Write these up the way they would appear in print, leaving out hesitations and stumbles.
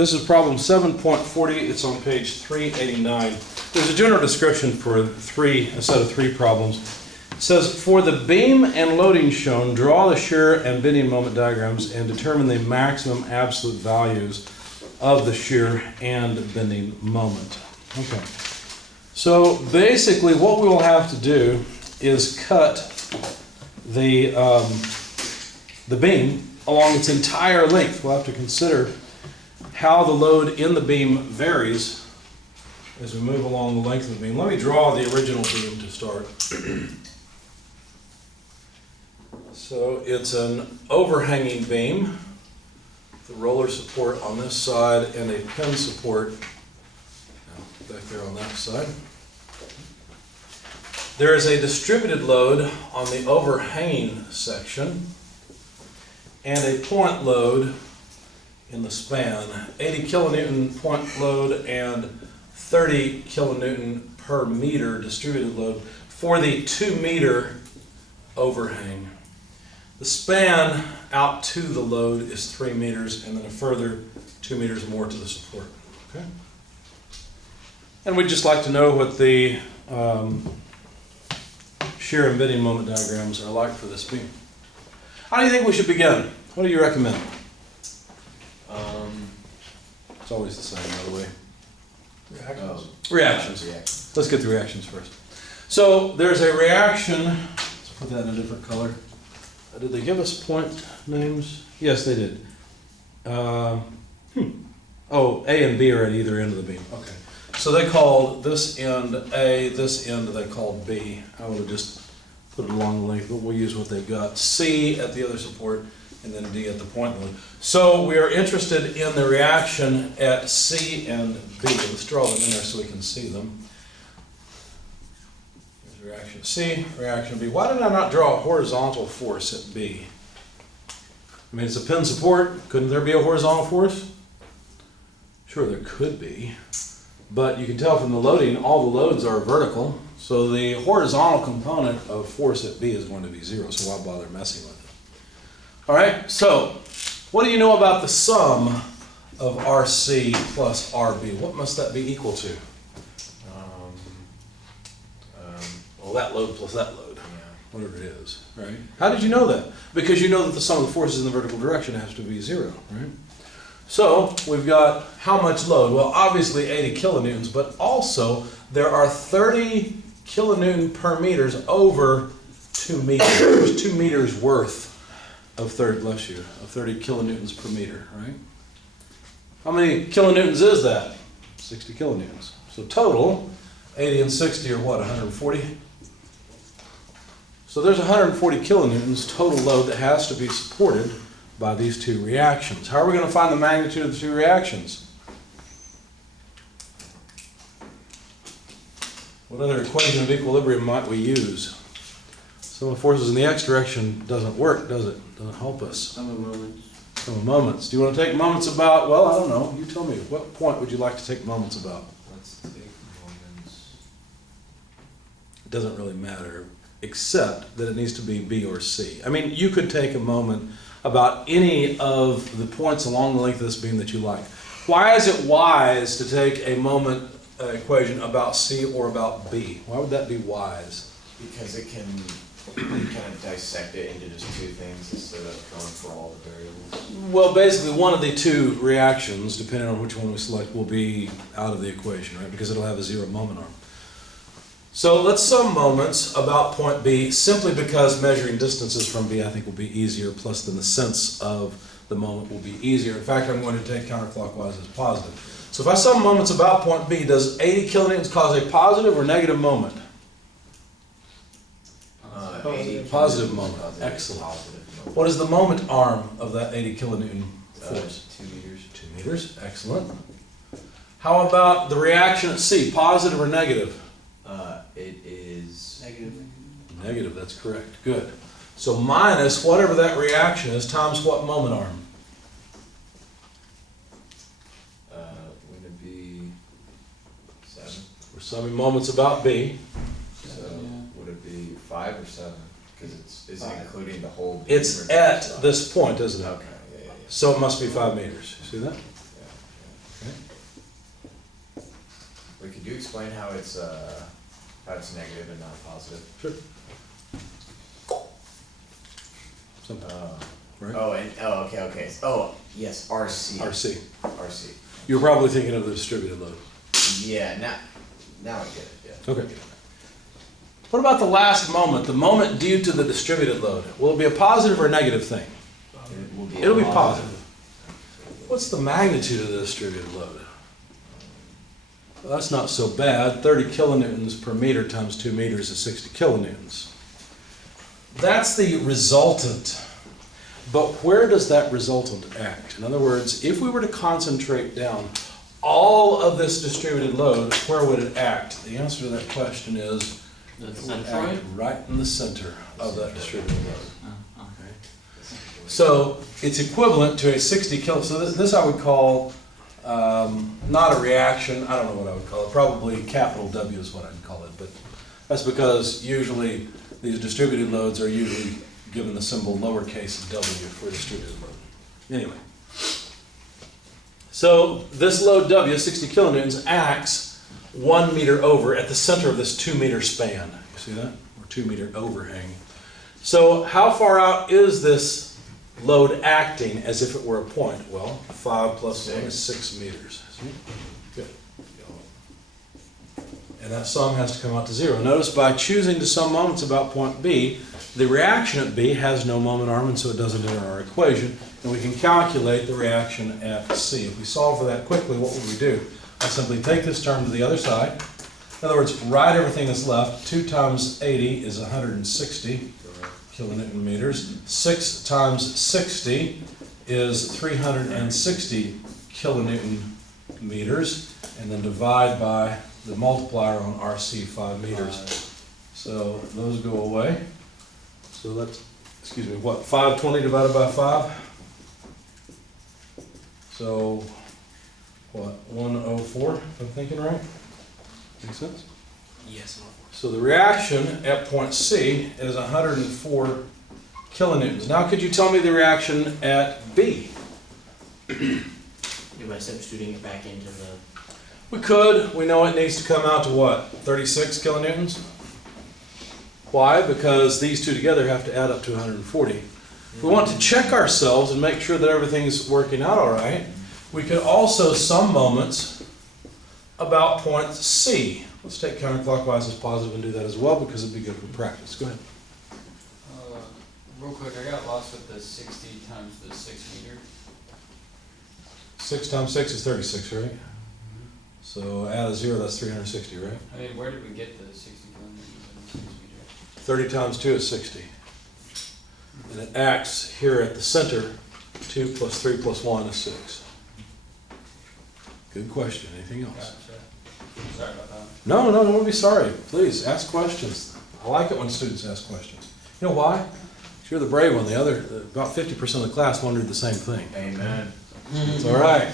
This is problem 7.40. It's on page 389. There's a general description for a set of three problems. It says, for the beam and loading shown, draw the shear and bending moment diagrams and determine the maximum absolute values of the shear and bending moment. Okay. So basically what we will have to do is cut the beam along its entire length. We'll have to consider how the load in the beam varies as we move along the length of the beam. Let me draw the original beam to start. So it's an overhanging beam, the roller support on this side and a pin support back there on that side. There is a distributed load on the overhanging section and a point load in the span. 80 kilonewton point load and 30 kilonewton per meter distributed load for the 2 meter overhang. The span out to the load is 3 meters and then a further 2 meters more to the support. Okay? And we'd just like to know what the shear and bending moment diagrams are like for this beam. How do you think we should begin? What do you recommend? It's always the same, by the way. Reactions. Let's get the reactions first. So there's a reaction. Let's put that in a different color. Did they give us point names? Yes, they did. Oh, A and B are at either end of the beam. Okay. So they called this end A, this end they called B. I would have just put it along the length, but we'll use what they got. C at the other support, and then D at the point load. So we are interested in the reaction at C and B. Let's draw them in there so we can see them. Here's reaction C, reaction B. Why did I not draw a horizontal force at B? I mean, it's a pin support. Couldn't there be a horizontal force? Sure, there could be. But you can tell from the loading, all the loads are vertical. So the horizontal component of force at B is going to be 0. So why bother messing with it? All right, so what do you know about the sum of RC plus RB? What must that be equal to? Well, that load plus that load, whatever it is, right? How did you know that? Because you know that the sum of the forces in the vertical direction has to be 0, right? So we've got how much load? Well, obviously 80 kilonewtons, but also there are 30 kilonewton per meters over 2 meters. There's 2 meters worth of 30 kilonewtons per meter, right? How many kilonewtons is that? 60 kilonewtons. So total, 80 and 60 are what, 140? So there's 140 kilonewtons total load that has to be supported by these two reactions. How are we going to find the magnitude of the two reactions? What other equation of equilibrium might we use? Sum of forces in the x direction doesn't work, does it? Doesn't help us. Sum of moments. Sum of moments. Do you want to take moments about, well, I don't know. You tell me. What point would you like to take moments about? Let's take moments. It doesn't really matter, except that it needs to be B or C. I mean, you could take a moment about any of the points along the length of this beam that you like. Why is it wise to take a moment equation about C or about B? Why would that be wise? Because it can kind of dissect it into just two things instead of going for all the variables. Well, basically one of the two reactions, depending on which one we select, will be out of the equation, right? Because it'll have a 0 moment arm. So let's sum moments about point B, simply because measuring distances from B I think will be easier, plus then the sense of the moment will be easier. In fact, I'm going to take counterclockwise as positive. So if I sum moments about point B, does 80 kilonewtons cause a positive or negative moment? Positive moment. Excellent. What is the moment arm of that 80 kilonewton force? 2 meters. 2 meters. Excellent. How about the reaction at C? Positive or negative? It is Negative. Negative, that's correct. Good. So minus whatever that reaction is times what moment arm? would it be 7? We're summing moments about B. So would it be 5 or 7? Because it's including the whole. It's at this point, isn't it? Okay. Yeah. So it must be 5 meters. You see that? you explain how it's negative and not positive? Sure. Something, right? Okay. Oh, yes, RC. RC. RC. You're probably thinking of the distributed load. Yeah, now I get it, yeah. Okay. What about the last moment, the moment due to the distributed load? Will it be a positive or a negative thing? It'll be positive. What's the magnitude of the distributed load? Well, that's not so bad. 30 kilonewtons per meter times 2 meters is 60 kilonewtons. That's the resultant. But where does that resultant act? In other words, if we were to concentrate down all of this distributed load, where would it act? The answer to that question is The it would act centroid? right in the center of that distributed load. Oh, okay. So it's equivalent to a 60 kilo. So this I would call not a reaction. I don't know what I would call it. Probably capital W is what I'd call it. But that's because usually these distributed loads are usually given the symbol lowercase w for distributed load. Anyway. So this load W, 60 kilonewtons, acts 1 meter over at the center of this 2 meter span. You see that? Or 2 meter overhang. So how far out is this load acting as if it were a point? Well, 5 plus 1 is 6 meters. See? Good. And that sum has to come out to 0. Notice by choosing to sum moments about point B, the reaction at B has no moment arm, and so it doesn't enter our equation. And we can calculate the reaction at C. If we solve for that quickly, what would we do? I simply take this term to the other side. In other words, write everything that's left. 2 times 80 is 160 kilonewton meters. 6 times 60 is 360 kilonewton meters. And then divide by the multiplier on RC, 5 meters. So those go away. So that's, excuse me, what, 520 divided by 5? So, what, 104, if I'm thinking right? Makes sense? Yes. So the reaction at point C is 104 kilonewtons. Now could you tell me the reaction at B? By substituting it back into the... We could. We know it needs to come out to what? 36 kilonewtons? Why? Because these two together have to add up to 140. If we want to check ourselves and make sure that everything's working out all right, we could also sum moments about point C. Let's take counterclockwise as positive and do that as well because it'd be good for practice. Go ahead. Real quick, I got lost with the 60 times the 6 meter. 6 times 6 is 36, right? So add a 0, that's 360, right? I mean, where did we get the 60 kilonewtons and 6 meter? 30 times 2 is 60. And it acts here at the center. 2 plus 3 plus 1 is 6. Good question. Anything else? Gotcha. Sorry about that. No, don't be sorry. Please, ask questions. I like it when students ask questions. You know why? 'Cause you're the brave one. About 50% of the class wondered the same thing. Amen. It's all right.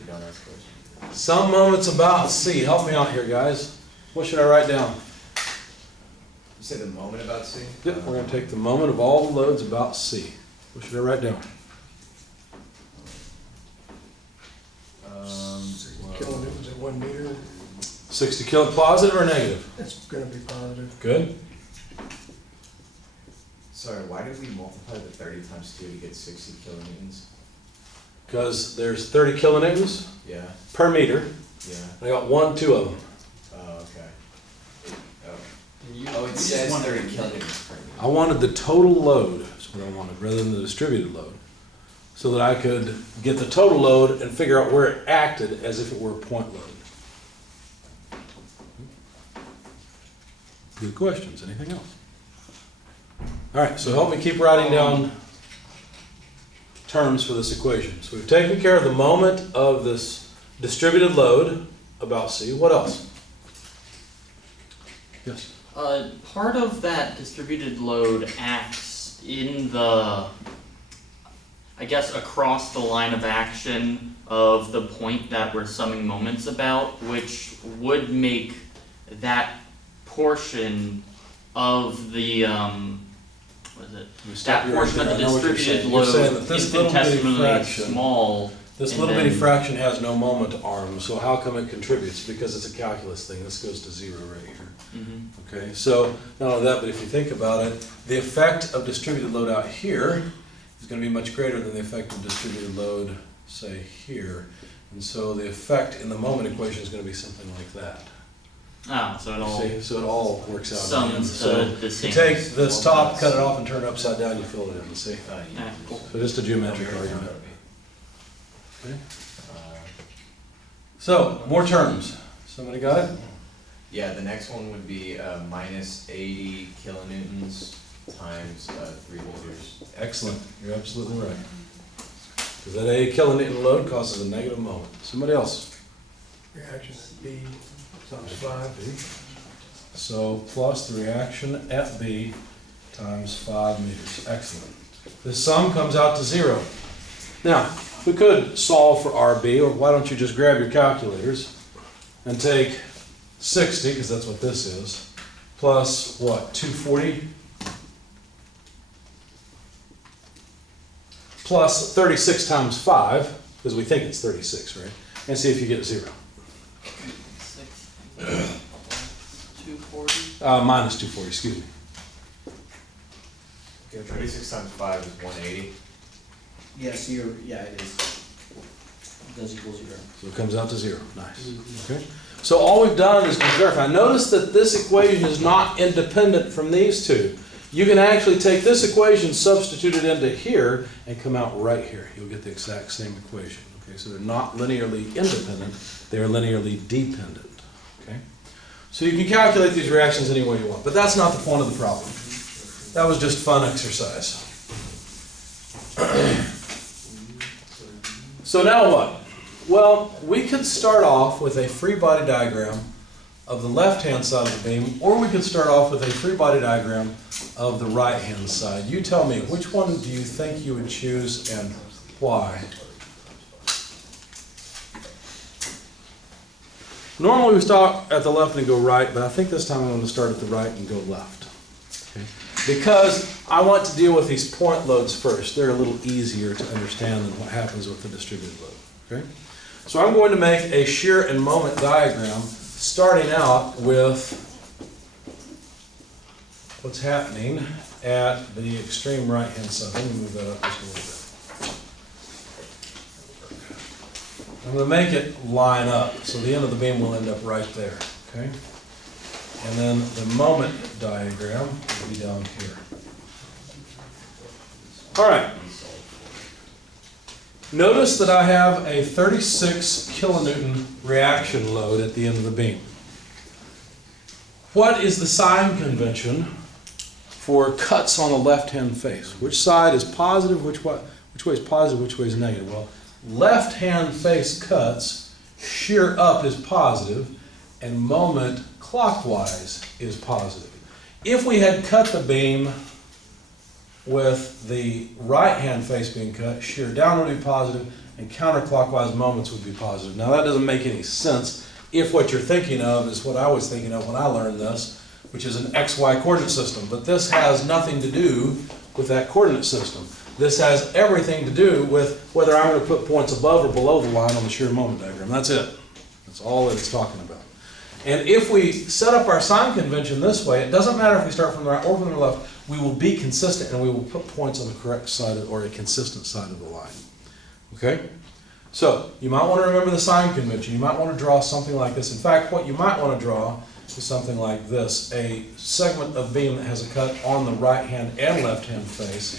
You don't ask questions. Some moments about C. Help me out here, guys. What should I write down? You said the moment about C? Yep, we're going to take the moment of all the loads about C. What should I write down? Kilonewtons at 1 meter, 60 kilo, positive or negative? it's gonna be positive. Good. Sorry, why did we multiply the 30 times 2 to get 60 kilonewtons? Because there's 30 kilonewtons Yeah, per meter. yeah. I got 1, 2 of them. Oh, okay. And Oh, it just says wanted 30 to get kilonewtons per meter. I wanted the total load, that's what I wanted, rather than the distributed load. So that I could get the total load and figure out where it acted as if it were a point load. Good questions. Anything else? All right, so help me keep writing down terms for this equation. So we've taken care of the moment of this distributed load about C. What else? Yes. Part of that distributed load acts in the, I guess, across the line of action of the point that we're summing moments about, which would make that portion of the, what is it? That portion of the distributed load You're saying that this little bitty infinitesimally fraction small This And little bitty then- fraction has no moment arm, so how come it contributes? Because it's a calculus thing, this goes to 0 right here. Mhm. Okay, so not only that, but if you think about it, the effect of distributed load out here is gonna be much greater than the effect of distributed load, say, here. And so the effect in the moment equation is gonna be something like that. Ah, so it all See, so it all works out. in the end. sums So to the you same. take this top, cut it off, and turn it upside down, you fill it in, see? Yeah, cool. So just a geometric argument. Okay. Uh, So, more terms. Somebody got it? Yeah, the next one would be minus 80 kilonewtons times 3 meters. Excellent, you're absolutely right. Because that A kilonewton load causes a negative moment. Somebody else? Reaction at B times 5. So plus the reaction at B times 5 meters. Excellent. The sum comes out to 0. Now, we could solve for RB, or why don't you just grab your calculators and take 60, because that's what this is, plus what, 240? Plus 36 times 5, because we think it's 36, right? And see if you get 0. 240. Minus 240, excuse me. Okay, 36 times 5 is 180. Yes, it is. It does equal 0. So it comes out to 0. Nice. Okay. So all we've done is to verify. Notice that this equation is not independent from these two. You can actually take this equation, substitute it into here, and come out right here. You'll get the exact same equation. Okay, so they're not linearly independent, they're linearly dependent. Okay? So you can calculate these reactions any way you want, but that's not the point of the problem. That was just fun exercise. So now what? Well, we could start off with a free body diagram of the left-hand side of the beam, or we could start off with a free body diagram of the right-hand side. You tell me, which one do you think you would choose and why? Normally we start at the left and go right, but I think this time I'm going to start at the right and go left. Okay? Because I want to deal with these point loads first. They're a little easier to understand than what happens with the distributed load. Okay? So I'm going to make a shear and moment diagram starting out with what's happening at the extreme right-hand side. Let me move that up just a little bit. I'm going to make it line up, so the end of the beam will end up right there. Okay? And then the moment diagram will be down here. All right. Notice that I have a 36 kilonewton reaction load at the end of the beam. What is the sign convention for cuts on the left-hand face? Which side is positive, which way is positive, which way is negative? Well, left-hand face cuts, shear up is positive, and moment clockwise is positive. If we had cut the beam with the right-hand face being cut, shear down would be positive, and counterclockwise moments would be positive. Now that doesn't make any sense if what you're thinking of is what I was thinking of when I learned this, which is an XY coordinate system. But this has nothing to do with that coordinate system. This has everything to do with whether I'm going to put points above or below the line on the shear moment diagram. That's it. That's all that it's talking about. And if we set up our sign convention this way, it doesn't matter if we start from the right or from the left, we will be consistent and we will put points on the correct side or a consistent side of the line. Okay? So, you might want to remember the sign convention. You might want to draw something like this. In fact, what you might want to draw is something like this. A segment of beam that has a cut on the right-hand and left-hand face.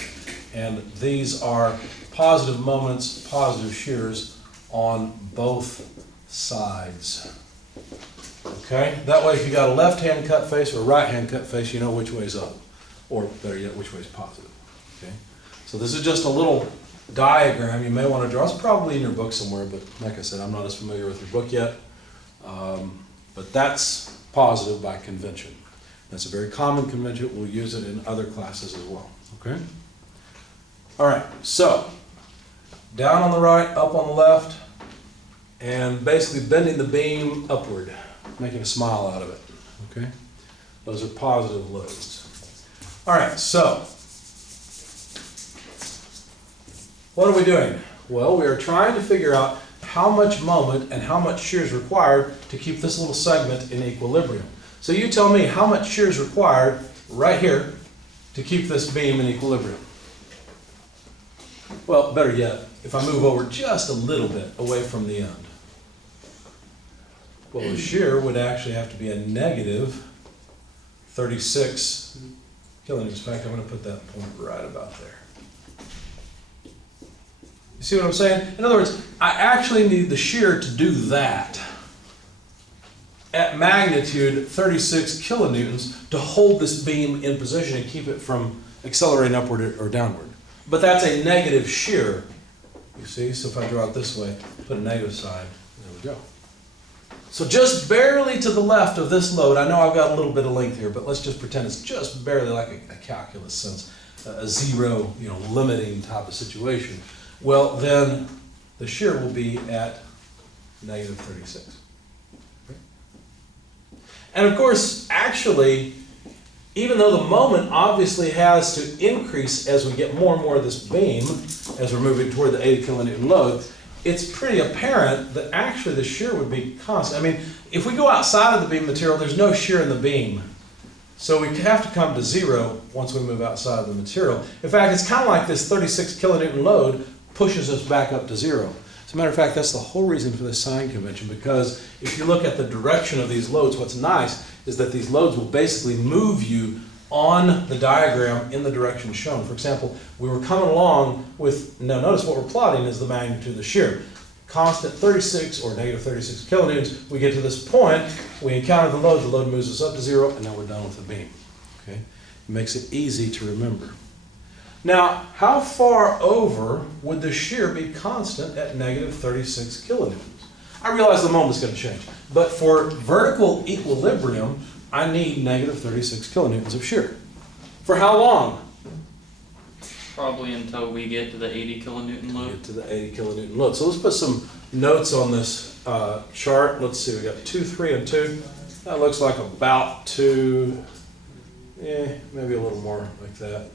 And these are positive moments, positive shears on both sides. Okay? That way, if you got a left-hand cut face or a right-hand cut face, you know which way's up. Or better yet, which way's positive. Okay? So this is just a little diagram you may want to draw. It's probably in your book somewhere, but like I said, I'm not as familiar with your book yet. But that's positive by convention. That's a very common convention. We'll use it in other classes as well. Okay? All right, so down on the right, up on the left, and basically bending the beam upward, making a smile out of it. Okay? Those are positive loads. All right, so what are we doing? Well, we are trying to figure out how much moment and how much shear is required to keep this little segment in equilibrium. So you tell me how much shear is required right here to keep this beam in equilibrium. Well, better yet, if I move over just a little bit away from the end. Well, the shear would actually have to be a negative 36 kilonewtons. In fact, I'm going to put that point right about there. You see what I'm saying? In other words, I actually need the shear to do that at magnitude 36 kilonewtons to hold this beam in position and keep it from accelerating upward or downward. But that's a negative shear, you see? So if I draw it this way, put a negative sign, there we go. So just barely to the left of this load, I know I've got a little bit of length here, but let's just pretend it's just barely like a calculus sense, a zero, limiting type of situation. Well, then the shear will be at negative 36. Okay. And of course, actually, even though the moment obviously has to increase as we get more and more of this beam, as we're moving toward the 80 kilonewton load, it's pretty apparent that actually the shear would be constant. I mean, if we go outside of the beam material, there's no shear in the beam. So we have to come to zero once we move outside of the material. In fact, it's kind of like this 36 kilonewton load pushes us back up to zero. As a matter of fact, that's the whole reason for this sign convention, because if you look at the direction of these loads, what's nice is that these loads will basically move you on the diagram in the direction shown. For example, we were coming along with, now notice what we're plotting is the magnitude of the shear. Constant 36 or negative 36 kilonewtons, we get to this point, we encounter the load moves us up to zero, and now we're done with the beam. Okay? It makes it easy to remember. Now, how far over would the shear be constant at negative 36 kilonewtons? I realize the moment's going to change, but for vertical equilibrium, I need negative 36 kilonewtons of shear. For how long? Probably until we get to the 80 kilonewton load. Get to the 80 kilonewton load. So let's put some notes on this chart. Let's see, we got 2, 3, and 2. That looks like about 2, maybe a little more like that.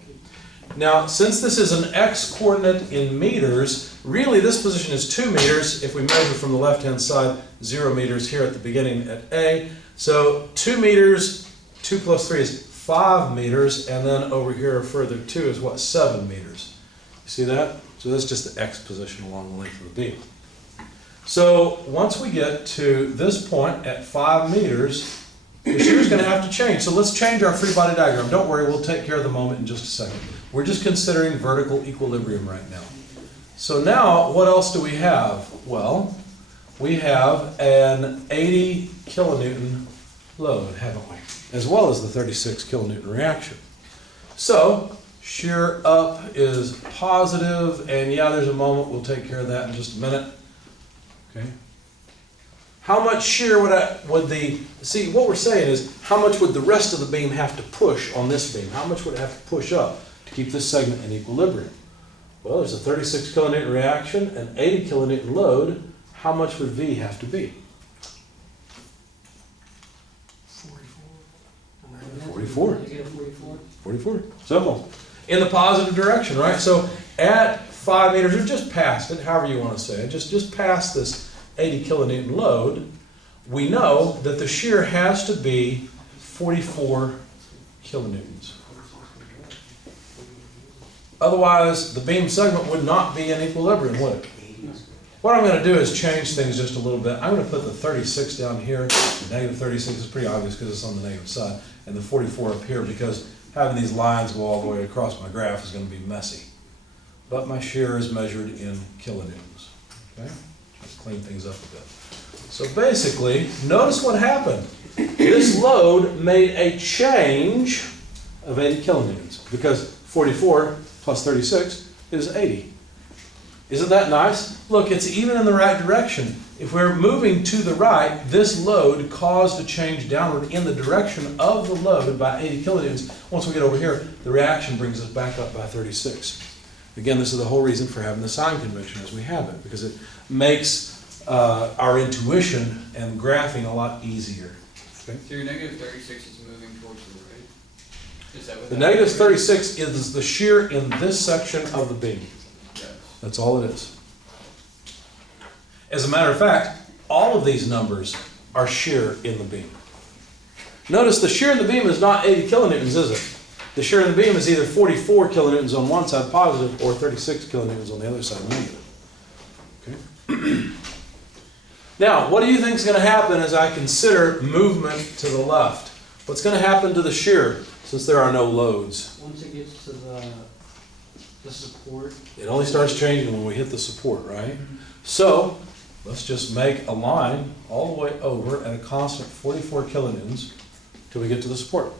Now, since this is an x-coordinate in meters, really this position is 2 meters. If we measure from the left-hand side, 0 meters here at the beginning at A. So 2 meters, 2 plus 3 is 5 meters, and then over here a further 2 is what, 7 meters. You see that? So that's just the x position along the length of the beam. So once we get to this point at 5 meters, the shear is going to have to change. So let's change our free body diagram. Don't worry, we'll take care of the moment in just a second. We're just considering vertical equilibrium right now. So now, what else do we have? Well, we have an 80 kilonewton load, haven't we? As well as the 36 kilonewton reaction. So, shear up is positive, and yeah, there's a moment. We'll take care of that in just a minute. Okay. How much shear see, what we're saying is, how much would the rest of the beam have to push on this beam? How much would it have to push up to keep this segment in equilibrium? Well, there's a 36 kilonewton reaction, an 80 kilonewton load. How much would V have to be? 44. Negative 44. 44. Simple. In the positive direction, right? So at 5 meters, or just past it, however you want to say it, just past this 80 kilonewton load, we know that the shear has to be 44 kilonewtons. Otherwise, the beam segment would not be in equilibrium, would it? What I'm going to do is change things just a little bit. I'm going to put the 36 down here. The negative 36 is pretty obvious because it's on the negative side. And the 44 up here, because having these lines go all the way across my graph is going to be messy. But my shear is measured in kilonewtons. Okay? Let's clean things up a bit. So basically, notice what happened. This load made a change of 80 kilonewtons because 44 plus 36 is 80. Isn't that nice? Look, it's even in the right direction. If we're moving to the right, this load caused a change downward in the direction of the load by 80 kilonewtons. Once we get over here, the reaction brings us back up by 36. Again, this is the whole reason for having the sign convention as we have it, because it makes our intuition and graphing a lot easier. Okay? So your negative 36 is moving towards the right? Is that what The that negative is? 36 is the shear in this section of the beam. Yes. That's all it is. As a matter of fact, all of these numbers are shear in the beam. Notice the shear in the beam is not 80 kilonewtons, is it? The shear in the beam is either 44 kilonewtons on one side positive or 36 kilonewtons on the other side negative. Okay. Now, what do you think is going to happen as I consider movement to the left? What's going to happen to the shear since there are no loads? Once it gets to the support. It only starts changing when we hit the support, right? So, let's just make a line all the way over at a constant 44 kilonewtons till we get to the support.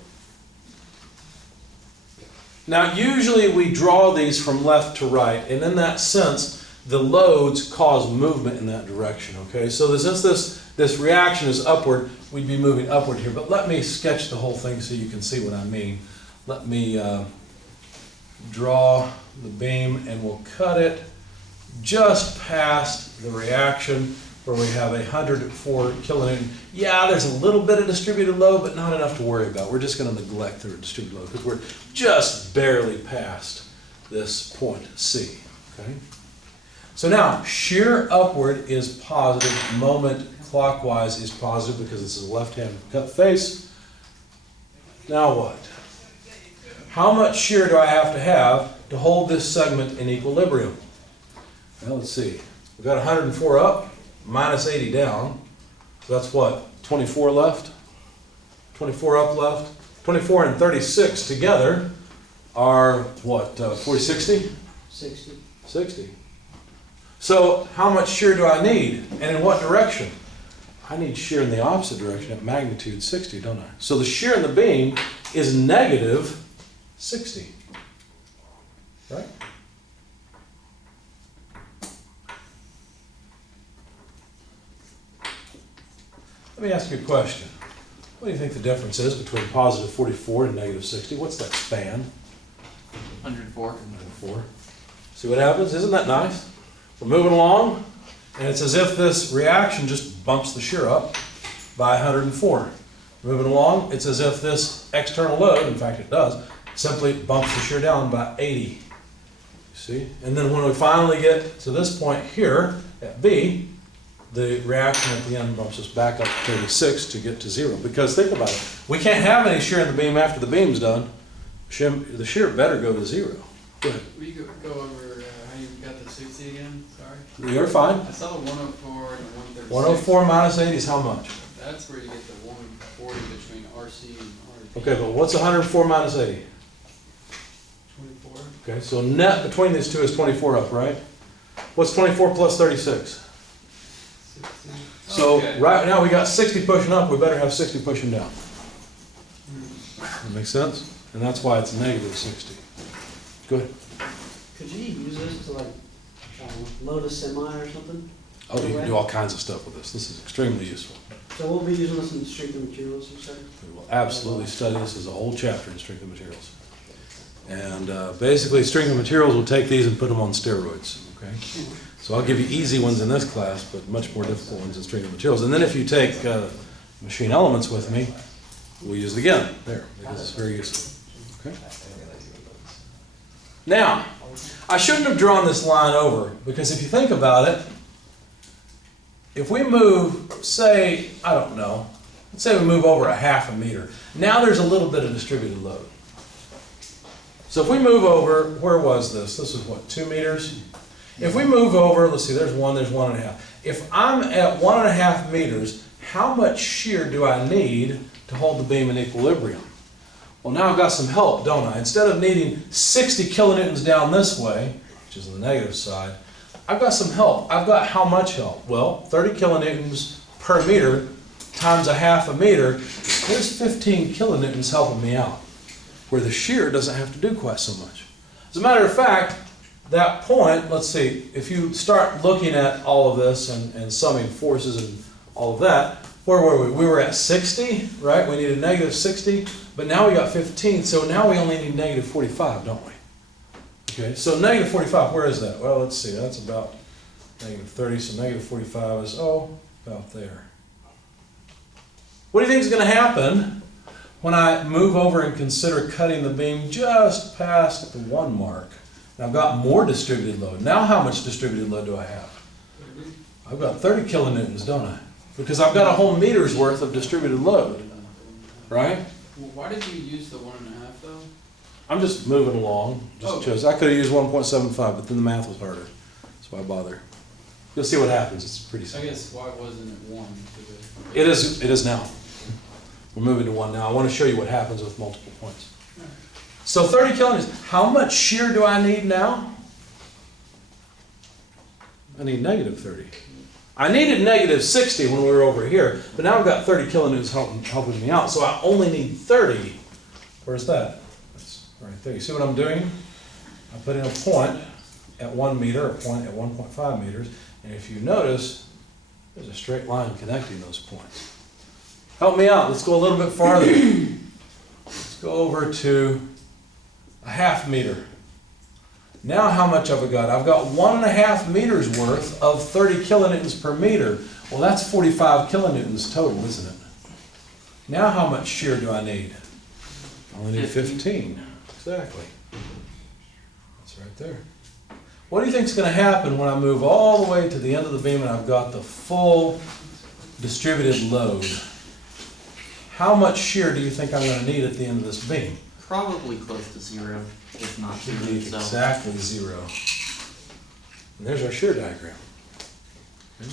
Now, usually we draw these from left to right, and in that sense, the loads cause movement in that direction, okay? So since this reaction is upward, we'd be moving upward here, but let me sketch the whole thing so you can see what I mean. Let me draw the beam, and we'll cut it just past the reaction where we have 104 kilonewton. Yeah, there's a little bit of distributed load, but not enough to worry about. We're just going to neglect the distributed load because we're just barely past this point C. Okay. So now, shear upward is positive, moment clockwise is positive because this is a left-hand cut face. Now what? How much shear do I have to hold this segment in equilibrium? Well, let's see. We've got 104 up, minus 80 down. So that's what? 24 left? 24 up left? 24 and 36 together are what? 40, 60? 60. 60. So how much shear do I need? And in what direction? I need shear in the opposite direction at magnitude 60, don't I? So the shear in the beam is negative 60. Right? Let me ask you a question. What do you think the difference is between positive 44 and negative 60? What's that span? 104. 104. See what happens? Isn't that nice? We're moving along, and it's as if this reaction just bumps the shear up by 104. Moving along, it's as if this external load, in fact it does, simply bumps the shear down by 80. You see? And then when we finally get to this point here at B, the reaction at the end bumps us back up to 36 to get to 0. Because think about it, we can't have any shear in the beam after the beam's done. The shear better go to 0. Go ahead. Will you go over how you got the 60 again? Sorry. You're fine. I saw the 104 and the 136. 104 minus 80 is how much? That's where you get the 140 between RC and RP. Okay, but what's 104 minus 80? 24. Okay, so net between these two is 24 up, right? What's 24 plus 36? 60. So Okay. right now we got 60 pushing up, we better have 60 pushing down. That makes sense? And that's why it's negative 60. Go ahead. Could you use this to like load a semi or something? Oh, you can do all kinds of stuff with this. This is extremely useful. So we'll be using this in strength of materials, you said? We will absolutely study this as a whole chapter in strength of materials. And basically, strength of materials will take these and put them on steroids. Okay? So I'll give you easy ones in this class, but much more difficult ones in strength of materials. And then if you take machine elements with me, we'll use it again there because it's very useful. Okay? Now, I shouldn't have drawn this line over because if you think about it, if we move, say, I don't know, let's say we move over a half a meter. Now there's a little bit of distributed load. So if we move over, where was this? This is what, 2 meters? If we move over, let's see, there's 1.5. If I'm at 1.5 meters, how much shear do I need to hold the beam in equilibrium? Well, now I've got some help, don't I? Instead of needing 60 kilonewtons down this way, which is the negative side, I've got some help. I've got how much help? Well, 30 kilonewtons per meter times a half a meter, there's 15 kilonewtons helping me out, where the shear doesn't have to do quite so much. As a matter of fact, that point, let's see, if you start looking at all of this and summing forces and all of that, where were we? We were at 60, right? We needed negative 60, but now we got 15, so now we only need negative 45, don't we? Okay, so negative 45, where is that? Well, let's see, that's about negative 30, so negative 45 is, about there. What do you think is going to happen when I move over and consider cutting the beam just past the 1 mark? Now I've got more distributed load. Now how much distributed load do I have? I've got 30 kilonewtons, don't I? Because I've got a whole meter's worth of distributed load, right? Well, why did you use the 1.5 though? I'm just moving along, just Okay. chose, I could've used 1.75, but then the math was harder, that's why I bother. You'll see what happens, it's pretty I simple. guess why wasn't it 1? It is now. We're moving to 1 now, I wanna show you what happens with multiple points. So 30 kilonewtons, how much shear do I need now? I need negative 30. I needed negative 60 when we were over here, but now I've got 30 kilonewtons helping me out, so I only need 30. Where's that? That's right there. You see what I'm doing? I put in a point at 1 meter, a point at 1.5 meters, and if you notice, there's a straight line connecting those points. Help me out, let's go a little bit farther. Let's go over to a half meter. Now how much have I got? I've got 1.5 meters worth of 30 kilonewtons per meter. Well, that's 45 kilonewtons total, isn't it? Now how much shear do I need? I only need 15. Exactly. That's right there. What do you think is going to happen when I move all the way to the end of the beam and I've got the full distributed load? How much shear do you think I'm going to need at the end of this beam? Probably close to 0, if not You 0, need so. exactly 0. And there's our shear diagram. Okay.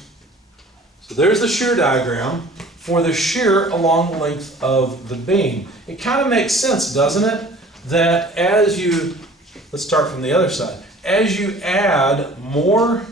So there's the shear diagram for the shear along the length of the beam. It kind of makes sense, doesn't it? That as you, let's start from the other side, as you add more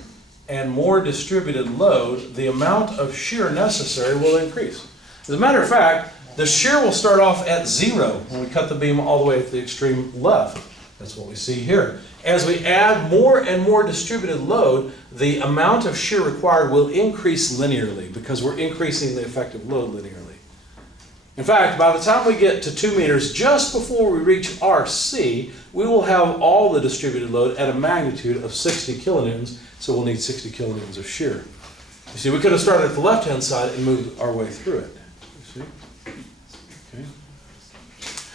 and more distributed load, the amount of shear necessary will increase. As a matter of fact, the shear will start off at 0 when we cut the beam all the way to the extreme left. That's what we see here. As we add more and more distributed load, the amount of shear required will increase linearly because we're increasing the effective load linearly. In fact, by the time we get to 2 meters, just before we reach RC, we will have all the distributed load at a magnitude of 60 kilonewtons, so we'll need 60 kilonewtons of shear. You see, we could have started at the left-hand side and moved our way through it. You see? Okay.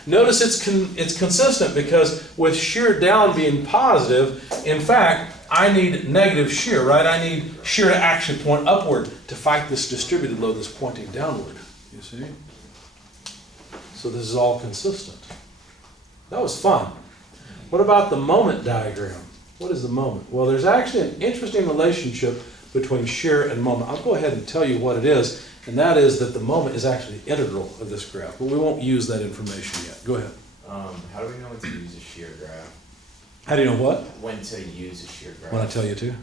Notice it's consistent because with shear down being positive, in fact, I need negative shear, right? I need shear to actually point upward to fight this distributed load that's pointing downward. You see? So this is all consistent. That was fun. What about the moment diagram? What is the moment? Well, there's actually an interesting relationship between shear and moment. I'll go ahead and tell you what it is, and that is that the moment is actually the integral of this graph, but we won't use that information yet. Go ahead. How do we know when to use a shear graph? How do you know what? When to use a shear graph? When I tell you to.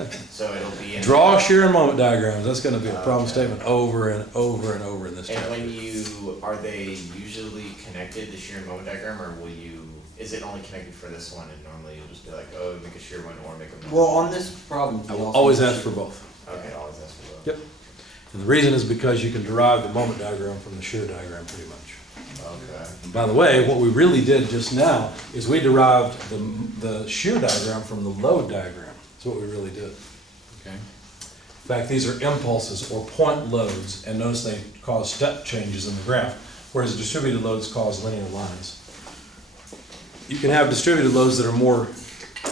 Okay. So it'll be in. Draw shear and moment diagrams. That's going to be a problem Okay. statement over and over and over in this And chapter. when you, are they usually connected, the shear and moment diagram, or will you, is it only connected for this one and normally you'll just be like, oh, make a shear one or make a moment? Well, on this problem. I we will also always mentioned- ask for both. Okay, always ask for both. Yep. And the reason is because you can derive the moment diagram from the shear diagram pretty much. Okay. And by the way, what we really did just now is we derived the shear diagram from the load diagram. That's what we really did. Okay. In fact, these are impulses or point loads, and notice they cause step changes in the graph, whereas distributed loads cause linear lines. You can have distributed loads that are more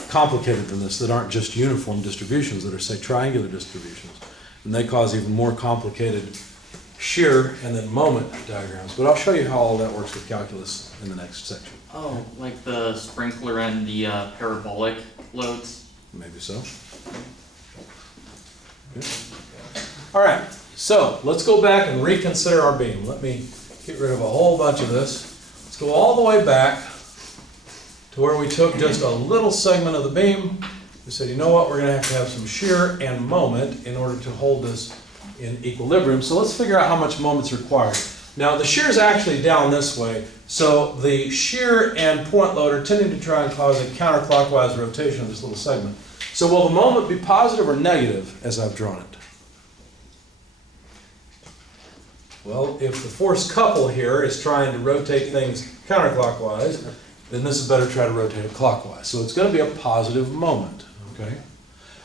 complicated than this, that aren't just uniform distributions, that are, say, triangular distributions. And they cause even more complicated shear and then moment diagrams. But I'll show you how all that works with calculus in the next section. Oh, like the sprinkler and the parabolic loads? Maybe so. Good. All right, so let's go back and reconsider our beam. Let me get rid of a whole bunch of this. Let's go all the way back to where we took just a little segment of the beam. We said, you know what, we're going to have some shear and moment in order to hold this in equilibrium. So let's figure out how much moment's required. Now the shear is actually down this way, so the shear and point load are tending to try and cause a counterclockwise rotation of this little segment. So will the moment be positive or negative as I've drawn it? Well, if the force couple here is trying to rotate things counterclockwise, then this is better to try to rotate it clockwise. So it's going to be a positive moment, okay?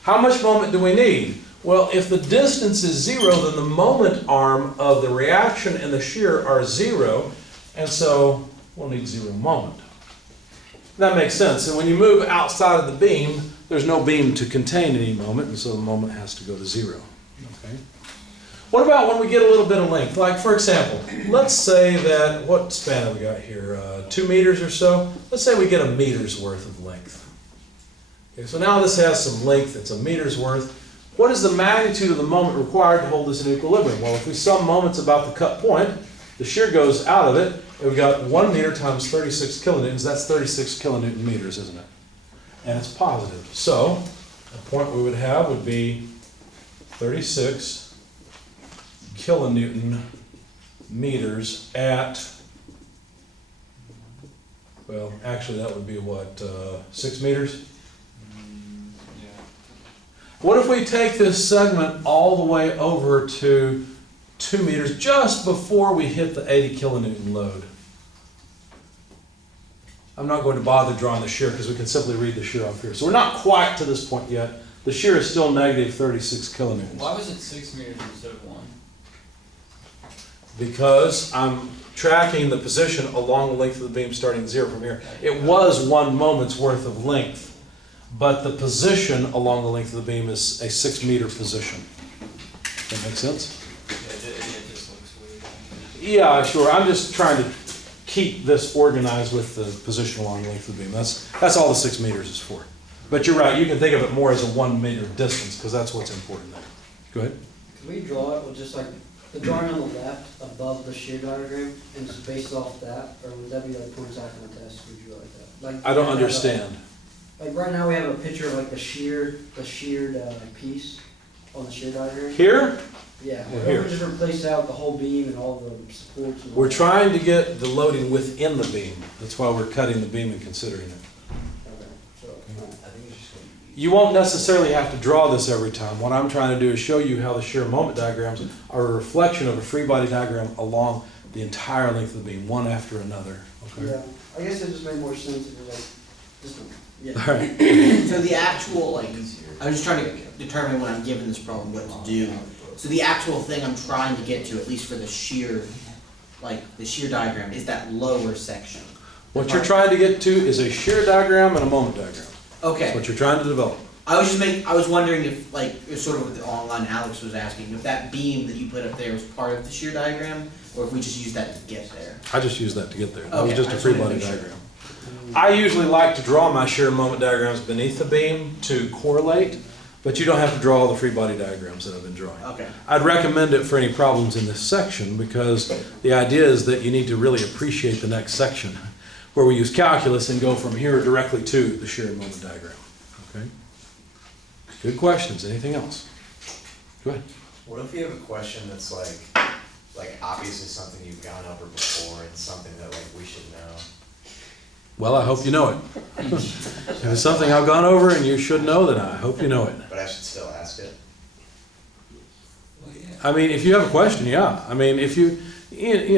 How much moment do we need? Well, if the distance is 0, then the moment arm of the reaction and the shear are 0, and so we'll need 0 moment. That makes sense. And when you move outside of the beam, there's no beam to contain any moment, and so the moment has to go to 0. Okay. What about when we get a little bit of length? Like, for example, let's say that, what span have we got here? 2 meters or so? Let's say we get a meter's worth of length. Okay, so now this has some length, it's a meter's worth. What is the magnitude of the moment required to hold this in equilibrium? Well, if we sum moments about the cut point, the shear goes out of it, and we've got 1 meter times 36 kilonewtons, that's 36 kilonewton meters, isn't it? And it's positive. So, the point we would have would be 36 kilonewton meters at, well, actually that would be what, 6 meters? Yeah. What if we take this segment all the way over to 2 meters just before we hit the 80 kilonewton load? I'm not going to bother drawing the shear because we can simply read the shear off here. So we're not quite to this point yet. The shear is still negative 36 kilonewtons. Why was it 6 meters instead of 1? Because I'm tracking the position along the length of the beam starting at 0 from here. It was 1 moment's worth of length, but the position along the length of the beam is a 6 meter position. That make sense? Yeah, it just looks weird. Yeah, sure. I'm just trying to keep this organized with the position along the length of the beam. That's all the 6 meters is for. But you're right, you can think of it more as a 1 meter distance because that's what's important there. Go ahead. Can we draw it with just like the drawing on the left above the shear diagram and just base it off that? Or would that be like points out from the test, would you like that? Like, I don't understand. Like right now we have a picture of like the sheared piece on the shear diagram. Here, Yeah, Or or here. we just replace out the whole beam and all the supports. And all we're that. trying to get the loading within the beam. That's why we're cutting the beam and considering it. Okay, so, You won't necessarily have to draw this every time. What I'm trying to do is show you how the shear moment diagrams are a reflection of a free body diagram along the entire length of the beam, one after another. Okay? yeah, I guess it just made more sense if you're like, just, yeah. All right. So the actual, like, I was just trying to determine when I'm given this problem what to do. So the actual thing I'm trying to get to, at least for the shear, like, the shear diagram, is that lower section. What you're trying to get to is a shear diagram and a moment diagram. That's Okay. what you're trying to develop. I was wondering if, like, it's sort of what the online Alex was asking, if that beam that you put up there was part of the shear diagram, or if we just use that to get there. I just used that to get there. That was Okay, just I a just free wanted to body make sure. diagram. I usually like to draw my shear moment diagrams beneath the beam to correlate, but you don't have to draw all the free body diagrams that I've been drawing. Okay. I'd recommend it for any problems in this section because the idea is that you need to really appreciate the next section where we use calculus and go from here directly to the shear moment diagram. Okay? Good questions. Anything else? Go ahead. What if you have a question that's like obviously something you've gone over before and something that like we should know? Well, I hope you know it. If it's something I've gone over and you should know, then I hope you know it. But I should still ask it? I mean, if you have a question, yeah. I mean, if you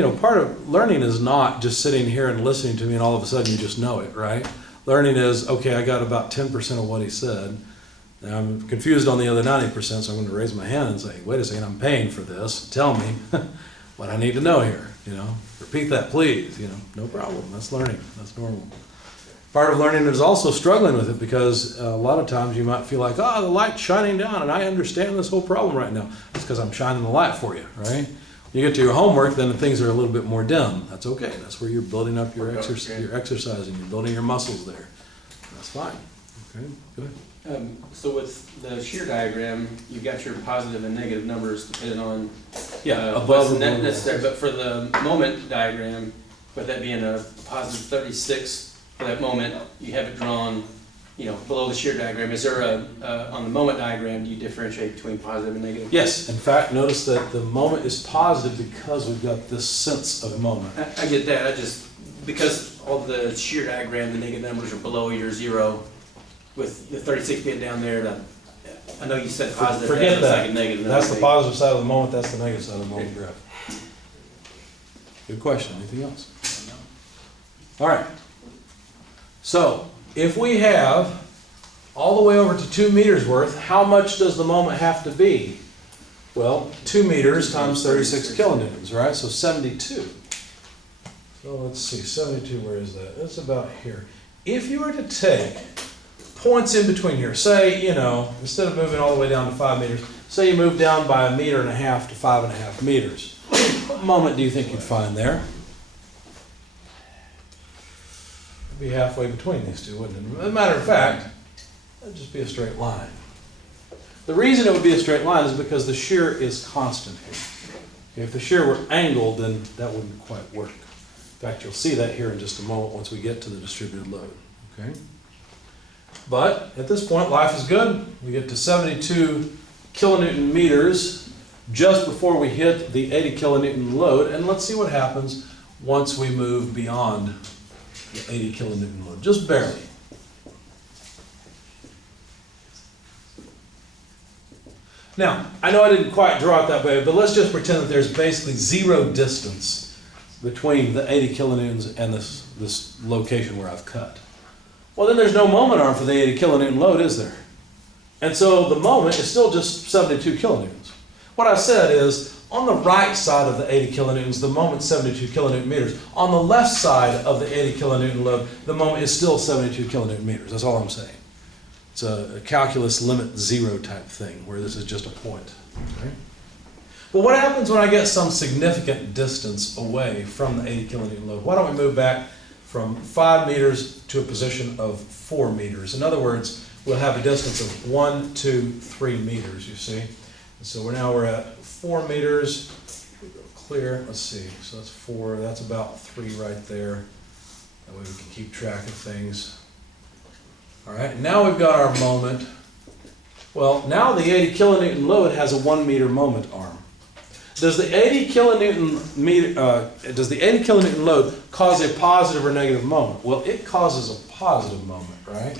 know, part of learning is not just sitting here and listening to me and all of a sudden you just know it, right? Learning is, okay, I got about 10% of what he said. Now I'm confused on the other 90%, so I'm going to raise my hand and say, wait a second, I'm paying for this. Tell me what I need to know here, you know? Repeat that, please, you know? No problem. That's learning. That's normal. Part of learning is also struggling with it because a lot of times you might feel like, oh, the light's shining down and I understand this whole problem right now. That's because I'm shining the light for you, right? You get to your homework, then things are a little bit more dim. That's okay. That's where you're building up your exercising. You're building your muscles there. That's fine. Okay, go ahead. So with the shear diagram, you've got your positive and negative numbers depending on Above what's and below. necessary. But for the moment diagram, with that being a positive 36 for that moment, you have it drawn, you know, below the shear diagram. Is there on the moment diagram, do you differentiate between positive and negative? Yes, in fact, notice that the moment is positive because we've got this sense of moment. I get that. I just, because all the shear diagram, the negative numbers are below your 0, with the 36 being down there, I know you said positive. Forget that's that. like a negative That's the number. positive side of the moment, that's the negative side of the moment graph. Good question. Anything else? All right. So, if we have all the way over to 2 meters worth, how much does the moment have to be? Well, 2 meters times 36 kilonewtons, right? So 72. So let's see, 72, where is that? That's about here. If you were to take points in between here. Say, you know, instead of moving all the way down to 5 meters, say you move down by 1.5 meters to 5.5 meters. What moment do you think you'd find there? It'd be halfway between these two, wouldn't it? As a matter of fact, it'd just be a straight line. The reason it would be a straight line is because the shear is constant here. If the shear were angled, then that wouldn't quite work. In fact, you'll see that here in just a moment once we get to the distributed load. Okay? But at this point, life is good. We get to 72 kilonewton meters just before we hit the 80 kilonewton load, and let's see what happens once we move beyond the 80 kilonewton load, just barely. Now, I know I didn't quite draw it that way, but let's just pretend that there's basically zero distance between the 80 kilonewtons and this location where I've cut. Well, then there's no moment arm for the 80 kilonewton load, is there? And so the moment is still just 72 kilonewtons. What I said is, on the right side of the 80 kilonewtons, the moment's 72 kilonewton meters. On the left side of the 80 kilonewton load, the moment is still 72 kilonewton meters. That's all I'm saying. It's a calculus limit zero type thing, where this is just a point. Okay? But what happens when I get some significant distance away from the 80 kilonewton load? Why don't we move back from 5 meters to a position of 4 meters? In other words, we'll have a distance of 1, 2, 3 meters, you see. And so we're at 4 meters. Clear, let's see, so that's 4, that's about 3 right there. That way we can keep track of things. All right, now we've got our moment. Well, now the 80 kilonewton load has a 1 meter moment arm. Does the 80 kilonewton load cause a positive or negative moment? Well, it causes a positive moment, right?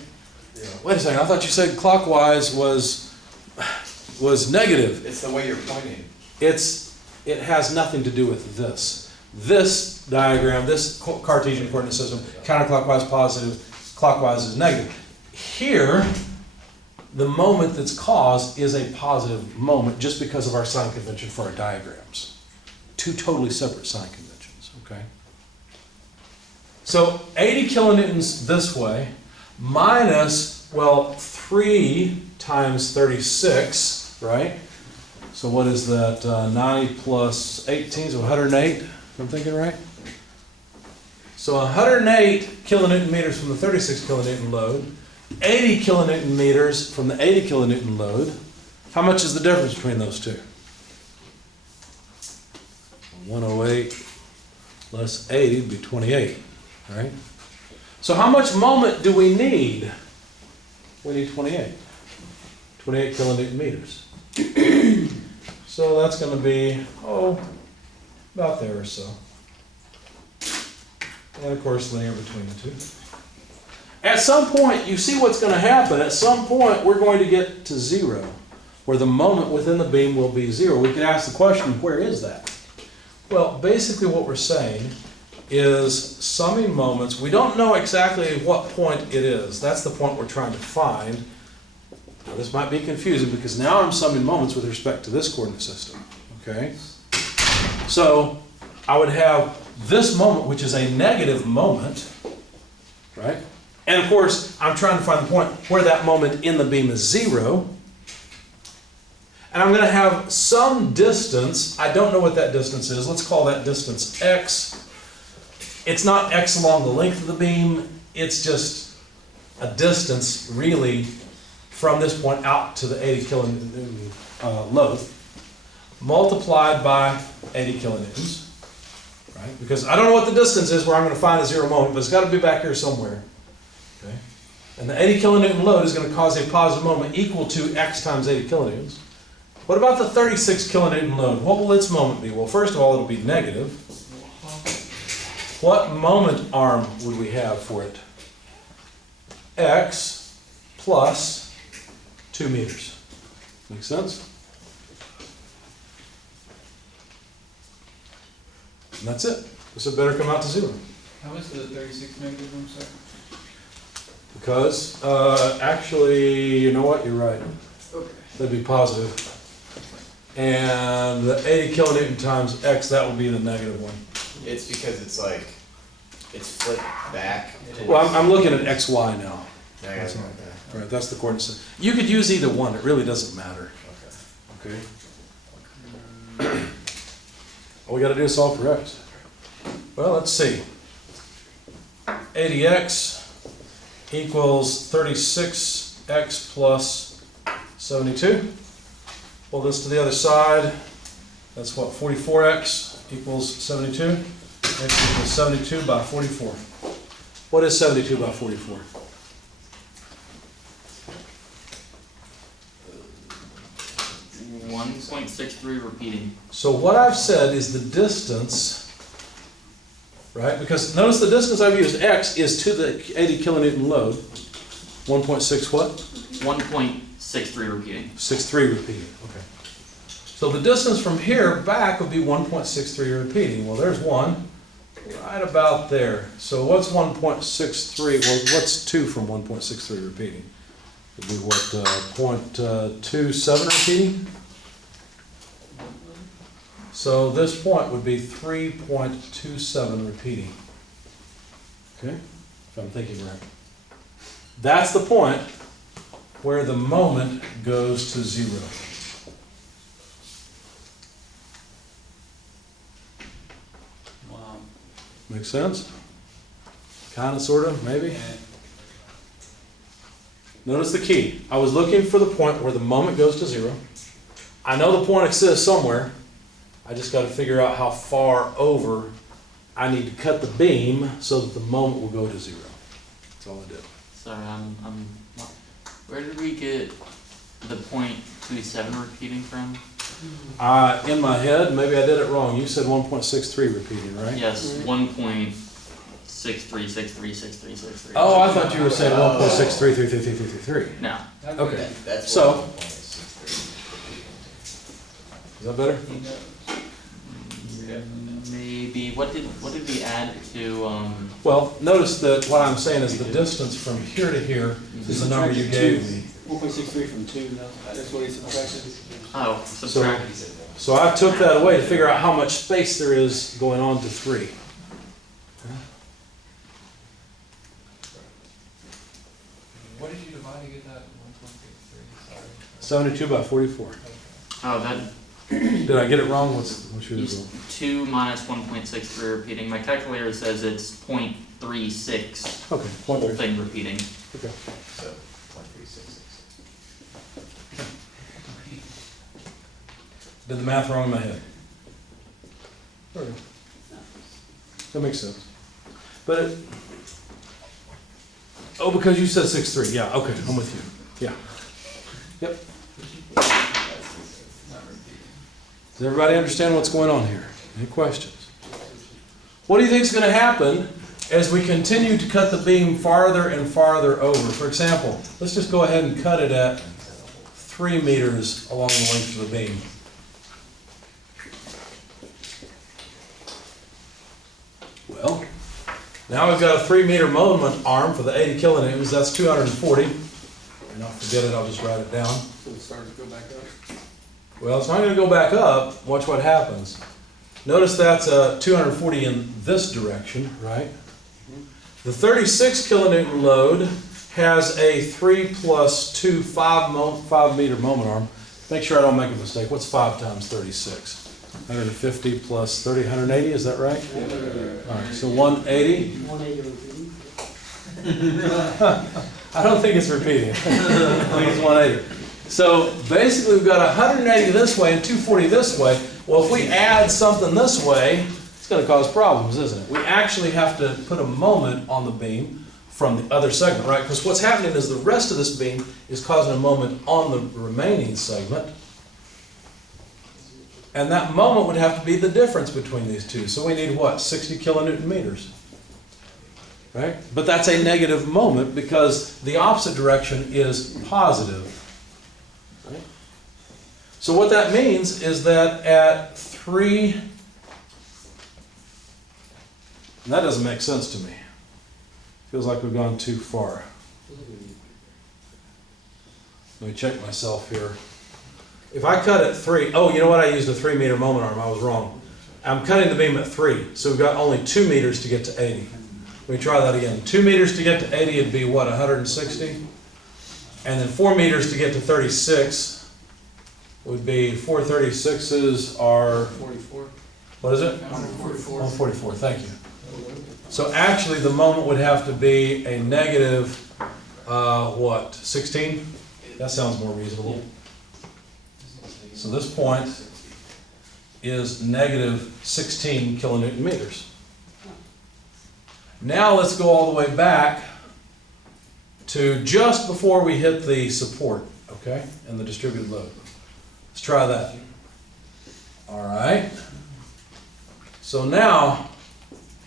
Yeah. Wait a second, I thought you said clockwise was negative. It's the way you're pointing. It has nothing to do with this. This diagram, this Cartesian coordinate system, counterclockwise positive, clockwise is negative. Here, the moment that's caused is a positive moment just because of our sign convention for our diagrams. Two totally separate sign conventions, okay? So 80 kilonewtons this way minus, well, 3 times 36, right? So what is that? 90 plus 18, so 108, if I'm thinking right? So 108 kilonewton meters from the 36 kilonewton load, 80 kilonewton meters from the 80 kilonewton load. How much is the difference between those two? 108 less 80 would be 28, right? So how much moment do we need? We need 28. 28 kilonewton meters. So that's going to be, about there or so. And of course, linear between the two. At some point, you see what's going to happen. At some point, we're going to get to 0, where the moment within the beam will be 0. We could ask the question, where is that? Well, basically what we're saying is summing moments. We don't know exactly what point it is. That's the point we're trying to find. Now, this might be confusing because now I'm summing moments with respect to this coordinate system. Okay? So I would have this moment, which is a negative moment, right? And of course, I'm trying to find the point where that moment in the beam is 0. And I'm going to have some distance. I don't know what that distance is. Let's call that distance x. It's not x along the length of the beam. It's just a distance, really, from this point out to the 80 kilonewton load, multiplied by 80 kilonewtons, right? Because I don't know what the distance is where I'm going to find a 0 moment, but it's got to be back here somewhere. Okay? And the 80 kilonewton load is going to cause a positive moment equal to x times 80 kilonewtons. What about the 36 kilonewton load? What will its moment be? Well, first of all, it'll be negative. What moment arm would we have for it? X plus 2 meters. Make sense? And that's it. This had better come out to 0. How is the 36 negative, I'm sorry? Because, actually, you know what? You're right. Okay. That'd be positive. And the 80 kilonewton times x, that will be the negative one. It's because it's like, it's flipped back. Well, I'm looking at xy now. Yeah, I got it. Something like that. Right, that's the coordinate. You could use either one, it really doesn't matter. Okay. Okay. All we gotta do is solve for x. Well, let's see. 80x equals 36x plus 72. Pull this to the other side. That's what, 44x equals 72. X equals 72 by 44. What is 72 by 44? One 1.63 repeating. So what I've said is the distance, right? Because notice the distance I've used, x, is to the 80 kilonewton load. 1.6 what? 1.63 repeating. 63 repeating, okay. So the distance from here back would be 1.63 repeating. Well, there's one, right about there. So what's 1.63? Well, what's 2 from 1.63 repeating? It'd be what, 0.27 repeating? So this point would be 3.27 repeating. Okay, if I'm thinking right. That's the point where the moment goes to 0. Wow. Make sense? Kind of, sort of, maybe? Notice the key. I was looking for the point where the moment goes to 0. I know the point exists somewhere. I just got to figure out how far over I need to cut the beam so that the moment will go to 0. That's all I did. Sorry, I'm not, where did we get the 0.27 repeating from? In my head, maybe I did it wrong. You said 1.63 repeating, right? Yes, 1.63636363. Oh, I thought you were saying 1.63333333. No. Okay. That's So- what 1.63. Is that better? Maybe, what did we add to, Well, notice that what I'm saying is the distance from here to here is the number you gave me. 1.63 from 2, no, that's what he subtracted. oh, subtract. So I took that away to figure out how much space there is going on to 3. What did you divide to get that 1.63? Sorry. 72 by 44. Oh, that, Did I get it wrong? What should it go? 2 minus 1.63 repeating. My calculator says it's 0.36, Okay, whole 1.3. thing repeating. Okay. So 1.366. Did the math wrong in my head. Okay. That makes sense. But it, oh, because you said 6.3. Yeah, okay, I'm with you. Yeah. Yep. Does everybody understand what's going on here? Any questions? What do you think is going to happen as we continue to cut the beam farther and farther over? For example, let's just go ahead and cut it at 3 meters along the length of the beam. Well, now we've got a 3 meter moment arm for the 80 kilonewtons. That's 240. And I'll forget it, I'll just write it down. So it's starting to go back up. Well, it's not going to go back up. Watch what happens. Notice that's 240 in this direction, right? The 36 kilonewton load has a 3 plus 2, 5 meter moment arm. Make sure I don't make a mistake. What's 5 times 36? 150 plus 30, 180, is that right? All right, so 180. 180 repeating. I don't think it's repeating. I think it's 180. So basically we've got 180 this way and 240 this way. Well, if we add something this way, it's going to cause problems, isn't it? We actually have to put a moment on the beam from the other segment, right? Because what's happening is the rest of this beam is causing a moment on the remaining segment. And that moment would have to be the difference between these two. So we need what? 60 kilonewton meters. Right? But that's a negative moment because the opposite direction is positive. Right? So what that means is that at 3, and that doesn't make sense to me. Feels like we've gone too far. Let me check myself here. If I cut at 3, oh, you know what? I used a 3 meter moment arm. I was wrong. I'm cutting the beam at 3, so we've got only 2 meters to get to 80. Let me try that again. 2 meters to get to 80 would be what, 160? And then 4 meters to get to 36 would be, 4 36s are, 44. what is it? 144. 144, thank you. So actually, the moment would have to be a negative, what, 16? That sounds more reasonable. So this point is negative 16 kilonewton meters. Now let's go all the way back to just before we hit the support, okay, and the distributed load. Let's try that. All right. So now,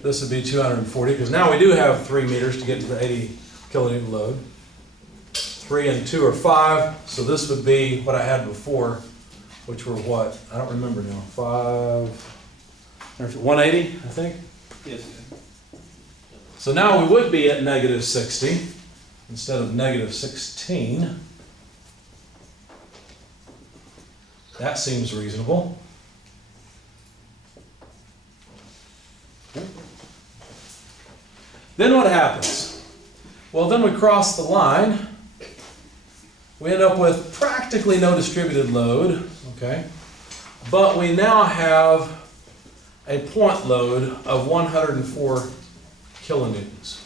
this would be 240, because now we do have 3 meters to get to the 80 kilonewton load. 3 and 2 are 5, so this would be what I had before, which were what? I don't remember now. 180, I think? Yes. So now we would be at negative 60 instead of negative 16. That seems reasonable. Then what happens? Well, then we cross the line. We end up with practically no distributed load, okay? But we now have a point load of 104 kilonewtons.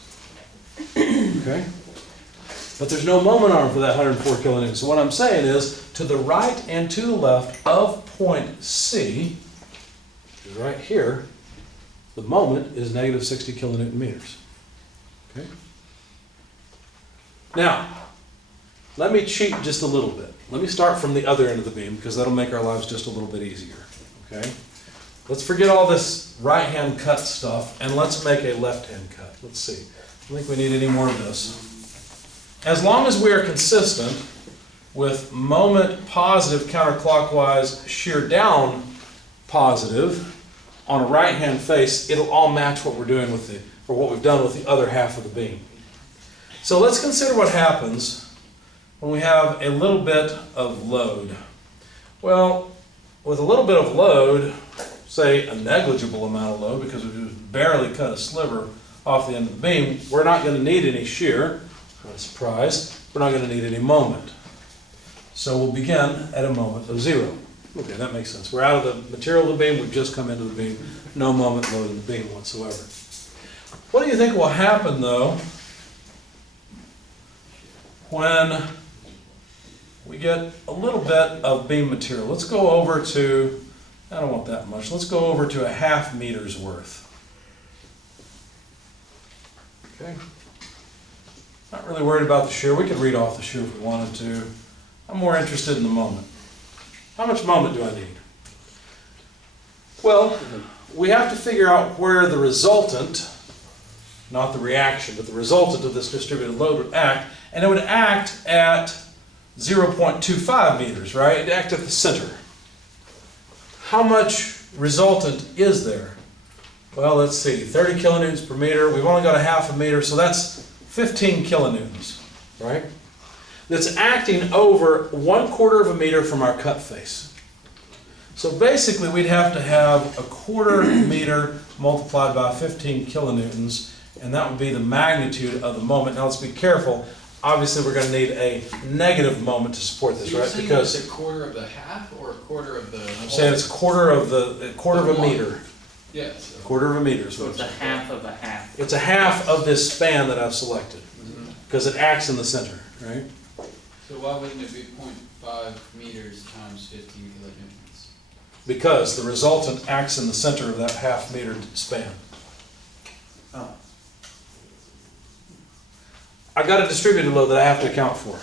Okay? But there's no moment arm for that 104 kilonewtons. So what I'm saying is, to the right and to the left of point C, which is right here, the moment is negative 60 kilonewton meters. Okay? Now, let me cheat just a little bit. Let me start from the other end of the beam, because that'll make our lives just a little bit easier. Okay? Let's forget all this right-hand cut stuff, and let's make a left-hand cut. Let's see. I don't think we need any more of this. As long as we are consistent with moment positive counterclockwise, shear down positive on a right-hand face, it'll all match what we're doing with or what we've done with the other half of the beam. So let's consider what happens when we have a little bit of load. Well, with a little bit of load, say a negligible amount of load, because we just barely cut a sliver off the end of the beam, we're not going to need any shear. Not a surprise. We're not going to need any moment. So we'll begin at a moment of 0. Okay, that makes sense. We're out of the material of the beam, we've just come into the beam, no moment load in the beam whatsoever. What do you think will happen, though, when we get a little bit of beam material? Let's go over to, I don't want that much, let's go over to a ½ meter's worth. Okay. Not really worried about the shear. We could read off the shear if we wanted to. I'm more interested in the moment. How much moment do I need? Well, we have to figure out where the resultant, not the reaction, but the resultant of this distributed load would act, and it would act at 0.25 meters, right? It'd act at the center. How much resultant is there? Well, let's see, 30 kilonewtons per meter. We've only got a ½ meter, so that's 15 kilonewtons, right? That's acting over 1/4 of a meter from our cut face. So basically, we'd have to have a 1/4 meter multiplied by 15 kilonewtons, and that would be the magnitude of the moment. Now let's be careful. Obviously, we're going to need a negative moment to support this, right? Because it's a quarter of the half or a quarter of the. I'm saying it's a quarter of a meter. Yes. A 1/4 of a meter. So it's a half of a half. It's a half of this span that I've selected, because it acts in the center, right? So why wouldn't it be 0.5 meters times 15 kilonewtons? Because the resultant acts in the center of that ½ meter span. Oh. I've got a distributed load that I have to account for.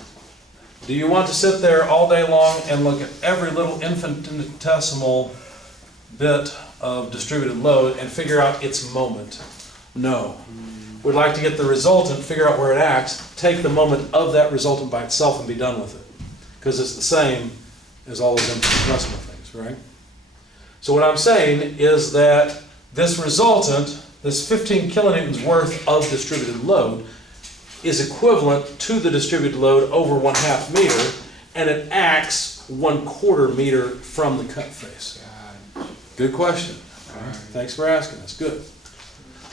Do you want to sit there all day long and look at every little infinitesimal bit of distributed load and figure out its moment? No. We'd like to get the resultant, figure out where it acts, take the moment of that resultant by itself and be done with it. Because it's the same as all those infinitesimal things, right? So what I'm saying is that this resultant, this 15 kilonewtons worth of distributed load, is equivalent to the distributed load over 1/2 meter, and it acts 1/4 meter from the cut face. Good question. Thanks for asking. That's good.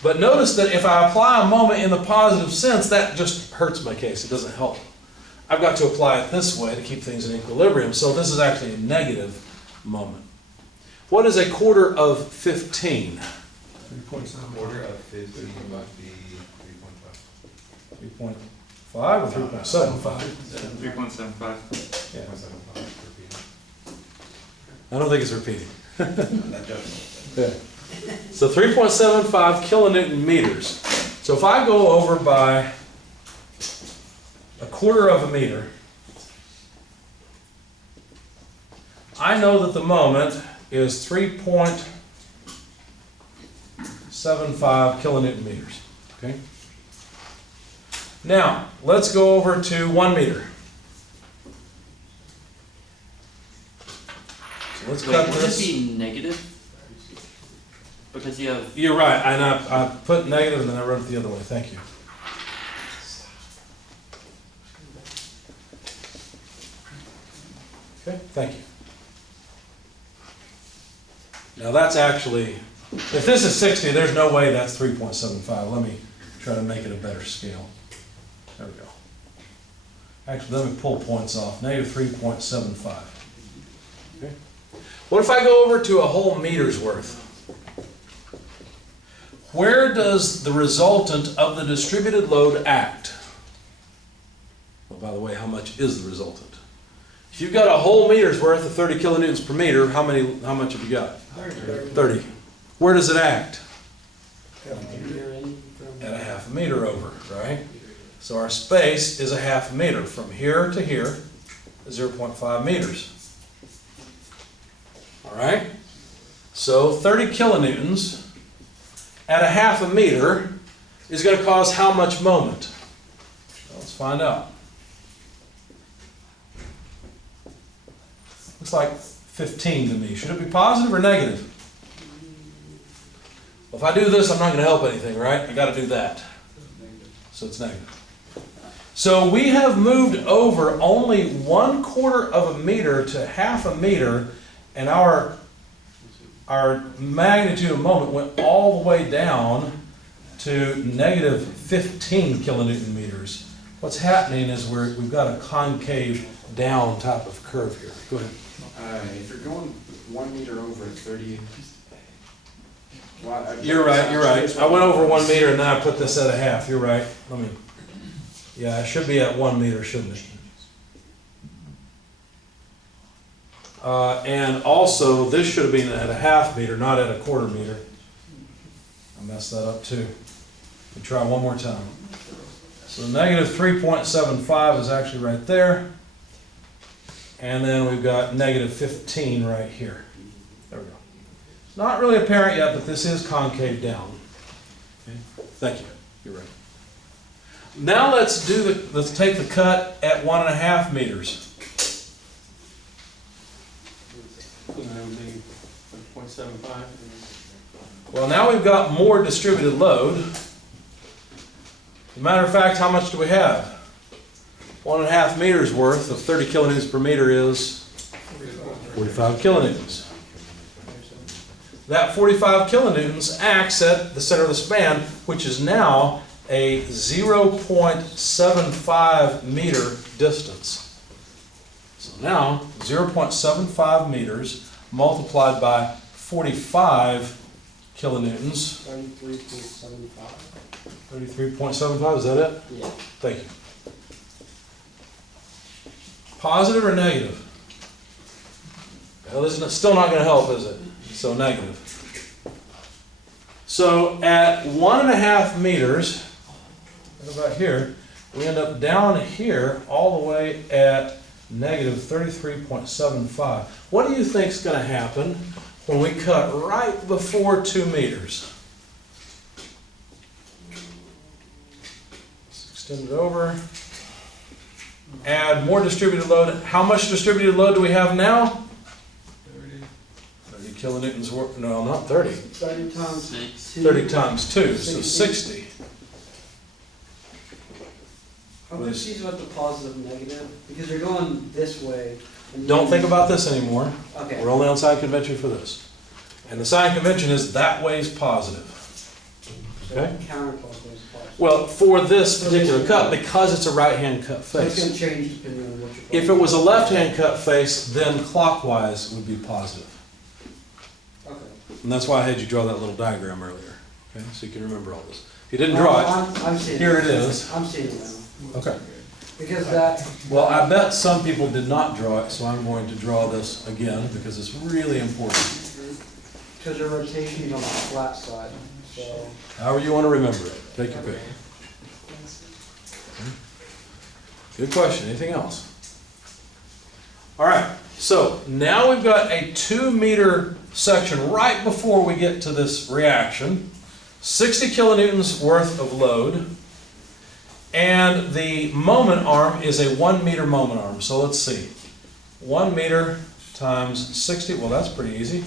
But notice that if I apply a moment in the positive sense, that just hurts my case. It doesn't help. I've got to apply it this way to keep things in equilibrium. So this is actually a negative moment. What is a quarter of 15? 3.75. Quarter of 15 would be 3.5. 3.5 or 3.75? 3.75. Yeah. 3.75 repeating. I don't think it's repeating. That doesn't. Yeah. So 3.75 kilonewton meters. So if I go over by a quarter of a meter, I know that the moment is 3.75 kilonewton meters. Okay. Now let's go over to 1 meter. So let's Wait, cut would it this. be negative? Because you have, You're right, and I put negative and then I wrote it the other way. Thank you. Okay, thank you. Now that's actually, if this is 60, there's no way that's 3.75. Let me try to make it a better scale. There we go. Actually, let me pull points off. Negative 3.75. Okay. What if I go over to a whole meter's worth? Where does the resultant of the distributed load act? Well, by the way, how much is the resultant? If you've got a whole meter's worth of 30 kilonewtons per meter, how much have you got? 30. Where does it act? At a half a meter over, right? So our space is a half a meter. From here to here, 0.5 meters. All right? So 30 kilonewtons at a half a meter is going to cause how much moment? Well, let's find out. Looks like 15 to me. Should it be positive or negative? Well, if I do this, I'm not going to help anything, right? I got to do that. So it's negative. So we have moved over only 1/4 of a meter to half a meter, and our magnitude of moment went all the way down to negative 15 kilonewton meters. What's happening is we've got a concave down type of curve here. Go ahead. If you're going 1 meter over 30. You're right. I went over 1 meter and then I put this at a half. You're right. Yeah, it should be at 1 meter, shouldn't it? And also, this should have been at a half meter, not at a quarter meter. I messed that up too. Let me try one more time. So negative 3.75 is actually right there. And then we've got negative 15 right here. There we go. It's not really apparent yet, but this is concave down. Okay. Thank you. You're right. Now let's take the cut at 1.5 meters. That would be 0.75. Well, now we've got more distributed load. As a matter of fact, how much do we have? 1.5 meters worth of 30 kilonewtons per meter is 45 kilonewtons. That 45 kilonewtons acts at the center of the span, which is now a 0.75 meter distance. So now 0.75 meters multiplied by 45 kilonewtons. 33.75. 33.75, is that it? Yeah. Thank you. Positive or negative? Well, this is still not going to help, is it? So negative. So at 1.5 meters, what about here? We end up down here all the way at negative 33.75. What do you think is going to happen when we cut right before 2 meters? Let's extend it over. Add more distributed load. How much distributed load do we have now? 30 kilonewtons worth. No, not 30. 30 times 2. 30 times 2, so 60. I'm confused about the positive and negative, because you're going this way. And Don't then- think about this anymore. Okay. We're only on sign convention for this. And the sign convention is that way is positive. So Okay. counterclockwise applies. Well, for this particular cut, because it's a right-hand cut So it's face. gonna change depending on what you're. If it was a left-hand cut face, then clockwise would be positive. Okay. And that's why I had you draw that little diagram earlier, okay? So you can remember all this. If you didn't draw it, I'm seeing it. here it is. I'm seeing it now. Okay. Because that. Well, I bet some people did not draw it, so I'm going to draw this again because it's really important. Because your rotation is on the flat side, so. However you want to remember it, take your pick. Good question, anything else? All right, so now we've got a 2-meter section right before we get to this reaction. 60 kilonewtons worth of load. And the moment arm is a 1-meter moment arm. So let's see. 1 meter times 60, well that's pretty easy.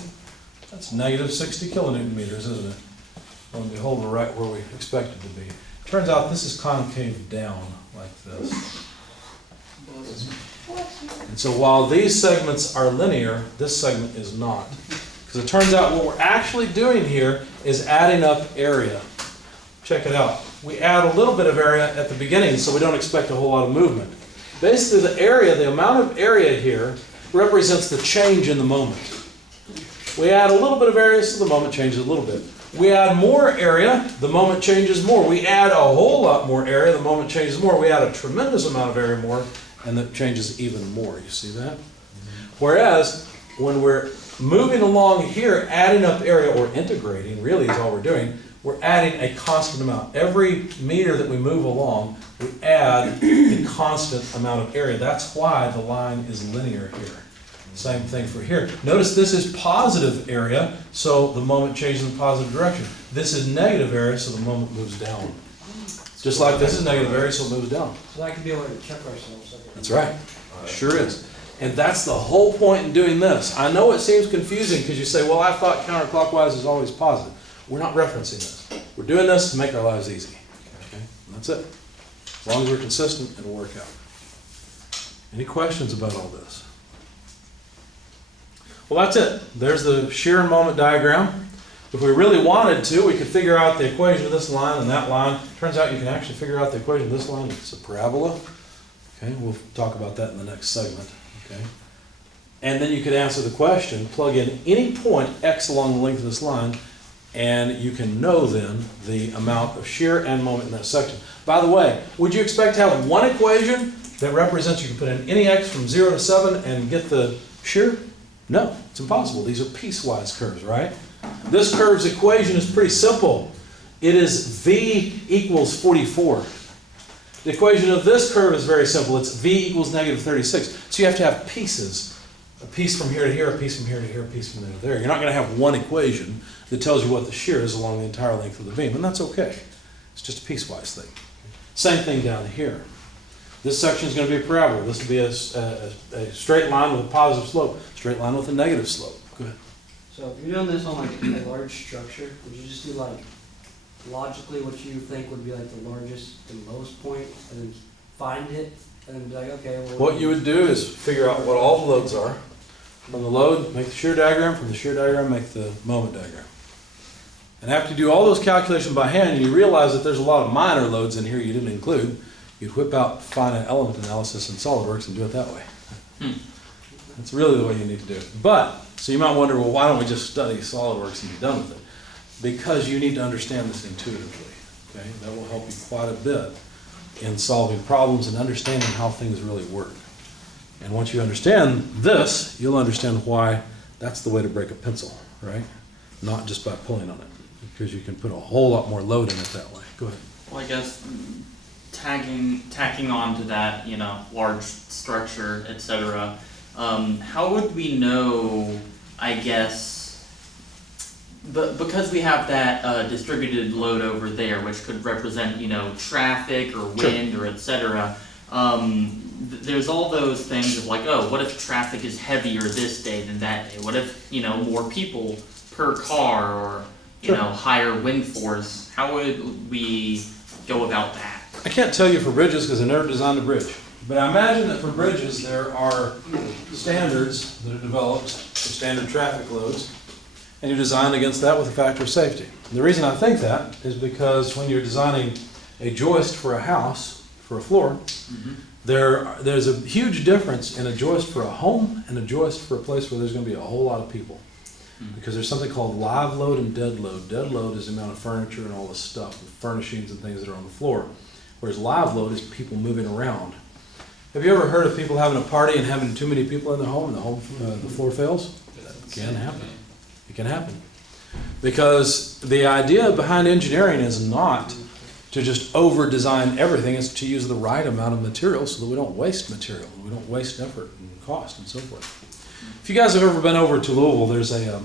That's negative 60 kilonewton meters, isn't it? Lo and behold, we're right where we expect it to be. Turns out this is concave down like this. And so while these segments are linear, this segment is not. Because it turns out what we're actually doing here is adding up area. Check it out. We add a little bit of area at the beginning so we don't expect a whole lot of movement. Basically the area, the amount of area here represents the change in the moment. We add a little bit of area so the moment changes a little bit. We add more area, the moment changes more. We add a whole lot more area, the moment changes more. We add a tremendous amount of area more, and it changes even more. You see that? Whereas when we're moving along here, adding up area or integrating, really is all we're doing, we're adding a constant amount. Every meter that we move along, we add a constant amount of area. That's why the line is linear here. Same thing for here. Notice this is positive area, so the moment changes in the positive direction. This is negative area, so the moment moves down. Just like this is negative area, so it moves down. So that could be a way to check ourselves. Okay. That's right. Sure is. And that's the whole point in doing this. I know it seems confusing because you say, well, I thought counterclockwise is always positive. We're not referencing this. We're doing this to make our lives easy. Okay? And that's it. As long as we're consistent, it'll work out. Any questions about all this? Well, that's it. There's the shear and moment diagram. If we really wanted to, we could figure out the equation of this line and that line. Turns out you can actually figure out the equation of this line. It's a parabola. Okay, we'll talk about that in the next segment. Okay, and then you could answer the question, plug in any point x along the length of this line, and you can know then the amount of shear and moment in that section. By the way, would you expect to have one equation that represents you can put in any x from 0 to 7 and get the shear? No, it's impossible. These are piecewise curves, right? This curve's equation is pretty simple. It is v equals 44. The equation of this curve is very simple. It's v equals negative 36. So you have to have pieces. A piece from here to here, a piece from here to here, a piece from there to there. You're not going to have one equation that tells you what the shear is along the entire length of the beam, and that's okay. It's just a piecewise thing. Same thing down here. This section is going to be a parabola. This will be a straight line with a positive slope, straight line with a negative slope. Go ahead. So if you're doing this on like a large structure, would you just do like logically what you think would be like the largest and lowest point and then find it and then be like, okay, well. What you would do is figure out what all the loads are. From the load, make the shear diagram. From the shear diagram, make the moment diagram. And after you do all those calculations by hand, and you realize that there's a lot of minor loads in here you didn't include, you'd whip out finite element analysis in SolidWorks and do it that way. That's really the way you need to do it. But, so you might wonder, well, why don't we just study SolidWorks and be done with it? Because you need to understand this intuitively. Okay? That will help you quite a bit in solving problems and understanding how things really work. And once you understand this, you'll understand why that's the way to break a pencil, right? Not just by pulling on it, because you can put a whole lot more load in it that way. Go ahead. Well, I guess tacking on to that, large structure, etc. How would we know, I guess, because we have that distributed load over there, which could represent, traffic or wind or etc. There's all those things of like, oh, what if traffic is heavier this day than that day? What if, more people per car or, higher wind force? How would we go about that? I can't tell you for bridges because I never designed a bridge. But I imagine that for bridges there are standards that are developed for standard traffic loads. and you design against that with a factor of safety. The reason I think that is because when you're designing a joist for a house, for a floor, there's a huge difference in a joist for a home and a joist for a place where there's going to be a whole lot of people. Because there's something called live load and dead load. Dead load is the amount of furniture and all the stuff, the furnishings and things that are on the floor. Whereas live load is people moving around. Have you ever heard of people having a party and having too many people in their home and the floor fails? It can happen. It can happen. Because the idea behind engineering is not to just over-design everything, it's to use the right amount of material so that we don't waste material, we don't waste effort and cost and so forth. If you guys have ever been over to Louisville, there's a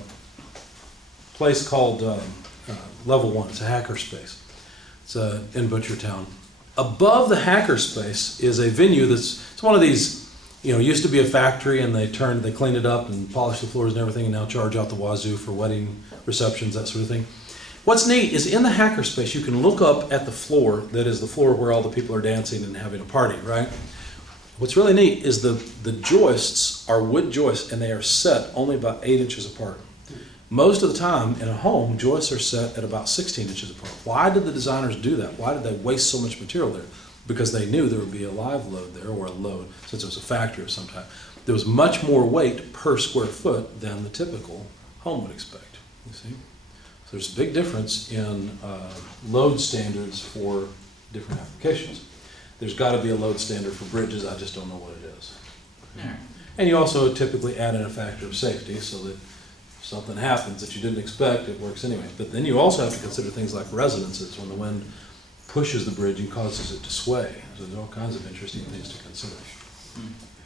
place called Level 1. It's a hackerspace. It's in Butchertown. Above the hackerspace is a venue it's one of these, used to be a factory and they cleaned it up and polished the floors and everything and now charge out the wazoo for wedding receptions, that sort of thing. What's neat is in the hackerspace you can look up at the floor that is the floor where all the people are dancing and having a party, right? What's really neat is the joists are wood joists and they are set only about 8 inches apart. Most of the time in a home, joists are set at about 16 inches apart. Why did the designers do that? Why did they waste so much material there? Because they knew there would be a live load there, or a load, since it was a factory of some type. There was much more weight per square foot than the typical home would expect, you see? So there's a big difference in load standards for different applications. There's got to be a load standard for bridges, I just don't know what it is. And you also typically add in a factor of safety so that if something happens that you didn't expect, it works anyway. But then you also have to consider things like resonances when the wind pushes the bridge and causes it to sway. So there's all kinds of interesting things to consider.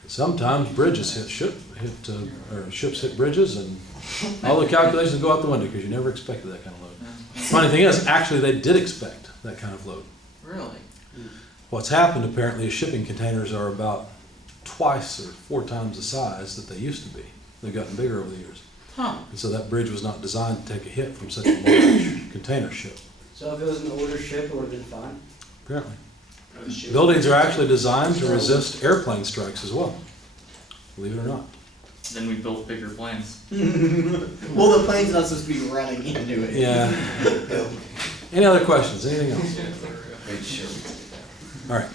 Sometimes bridges ships hit bridges and all the calculations go out the window because you never expected that kind of load. Funny thing is, actually they did expect that kind of load. Really? What's happened apparently is shipping containers are about twice or 4 times the size that they used to be. They've gotten bigger over the years. Huh. And so that bridge was not designed to take a hit from such a large container ship, So if it was an older ship, it would have been fine. apparently. Buildings are actually designed to resist airplane strikes as well, believe it or not. Then we built bigger planes. Well, the plane's not supposed to be running into it. Yeah. Any other questions? Anything else? Make sure we get that. All right.